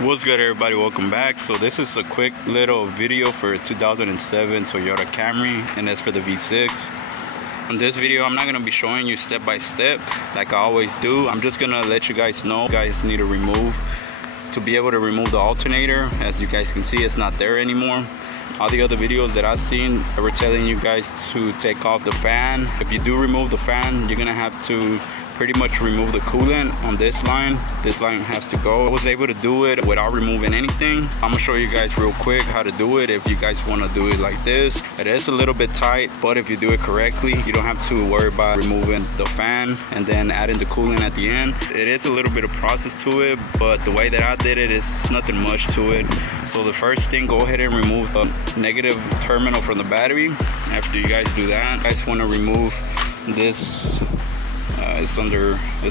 What's good, everybody? Welcome back. So this is a quick little video for 2007 Toyota Camry, and that's for the V6. In this video, I'm not going to be showing you step by step like I always do. I'm just going to let you guys know you guys need to be able to remove the alternator. As you guys can see, it's not there anymore. All the other videos that I've seen, we're telling you guys to take off the fan. If you do remove the fan, you're going to have to pretty much remove the coolant on this line. This line has to go. I was able to do it without removing anything. I'm gonna show you guys real quick how to do it if you guys want to do it like this. It is a little bit tight, but if you do it correctly, you don't have to worry about removing the fan and then adding the coolant at the end. It is a little bit of process to it, but the way that I did it is nothing much to it. So the first thing, go ahead and remove the negative terminal from the battery. After you guys do that, you guys want to remove this. It's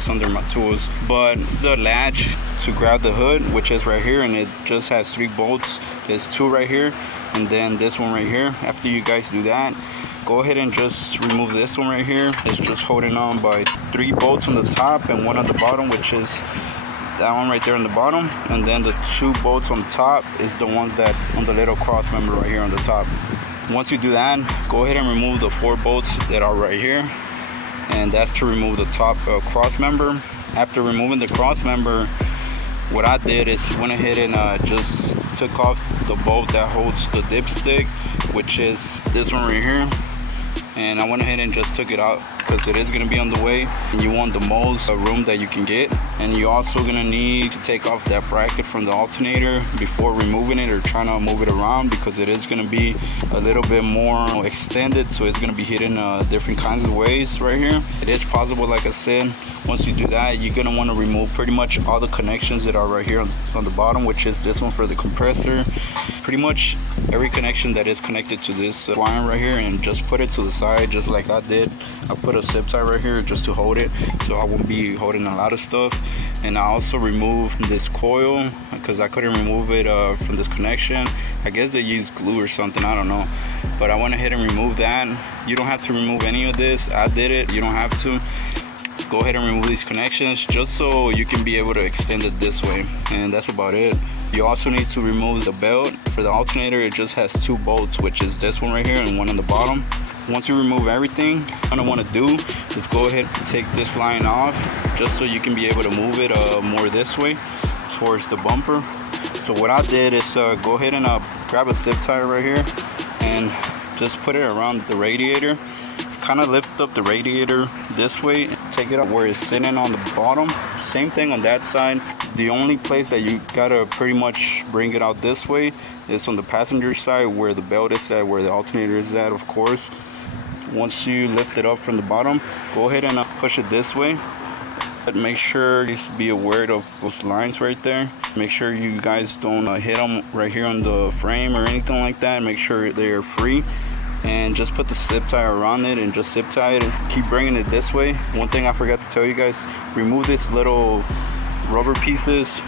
under my tools, but it's the latch to grab the hood, which is right here, and it just has 3 bolts. There's 2 right here, and then this one right here. After you guys do that, go ahead and just remove this one right here. It's just holding on by 3 bolts on the top and 1 on the bottom, which is that one right there on the bottom, and then the 2 bolts on top is the ones that on the little cross member right here on the top. Once you do that, go ahead and remove the 4 bolts that are right here, and that's to remove the top cross member. After removing the cross member, what I did is went ahead and just took off the bolt that holds the dipstick, which is this one right here, and I went ahead and just took it out because it is going to be on the way and you want the most room that you can get. And you're also going to need to take off that bracket from the alternator before removing it or trying to move it around, because it is going to be a little bit more extended, so it's going to be hidden different kinds of ways right here. It is possible, like I said, once you do that, you're going to want to remove pretty much all the connections that are right here on the bottom, which is this one for the compressor. Pretty much every connection that is connected to this wire right here, and just put it to the side just like I did. I put a zip tie right here just to hold it, so I won't be holding a lot of stuff. And I also removed this coil because I couldn't remove it from this connection. I guess they used glue or something, I don't know, but I went ahead and removed that. You don't have to remove any of this. I did it. You don't have to. Go ahead and remove these connections just so you can be able to extend it this way, and that's about it. You also need to remove the belt. For the alternator, it just has 2 bolts, which is this one right here and 1 on the bottom. Once you remove everything, what I want to do is go ahead and take this line off just so you can be able to move it more this way towards the bumper. So what I did is go ahead and grab a zip tie right here and just put it around the radiator. Kind of lift up the radiator this way, take it up where it's sitting on the bottom. Same thing on that side. The only place that you gotta pretty much bring it out this way is on the passenger side, where the belt is at, where the alternator is at, of course. Once you lift it up from the bottom, go ahead and push it this way. But make sure you be aware of those lines right there. Make sure you guys don't hit them right here on the frame or anything like that. Make sure they're free. And just put the zip tie around it and just zip tie it and keep bringing it this way. One thing I forgot to tell you guys, remove this little rubber pieces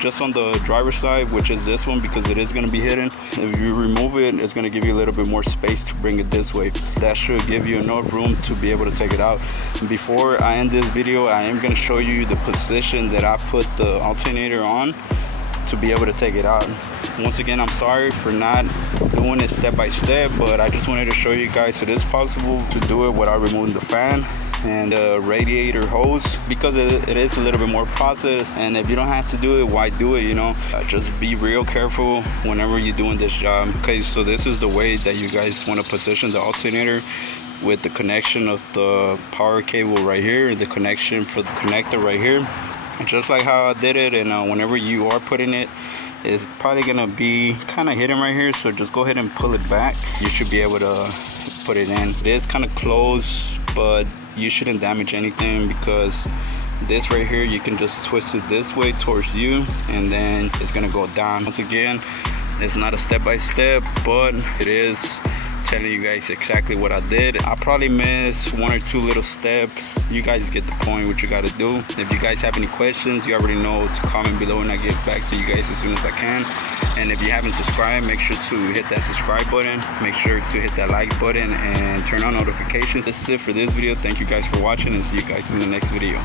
just on the driver's side, which is this one, because it is going to be hidden. If you remove it, it's going to give you a little bit more space to bring it this way. That should give you enough room to be able to take it out. And before I end this video, I am going to show you the position that I put the alternator on to be able to take it out. Once again, I'm sorry for not doing it step by step, but I just wanted to show you guys it is possible to do it without removing the fan and the radiator hose, because it is a little bit more process. And if you don't have to do it, why do it, you know? Just be real careful whenever you're doing this job. Okay, so this is the way that you guys want to position the alternator, with the connection of the power cable right here, the connection for the connector right here, just like how I did it. And whenever you are putting it, it's probably gonna be kind of hidden right here, so just go ahead and pull it back. You should be able to put it in. It is kind of close, but you shouldn't damage anything, because this right here, you can just twist it this way towards you, and then it's gonna go down. Once again, it's not a step-by-step, but it is telling you guys exactly what I did. I probably missed 1 or 2 little steps. You guys get the point what you got to do. If you guys have any questions, you already know to comment below and I get back to you guys as soon as I can. And if you haven't subscribed, make sure to hit that subscribe button. Make sure to hit that like button and turn on notifications. That's it for this video. Thank you guys for watching, and see you guys in the next video.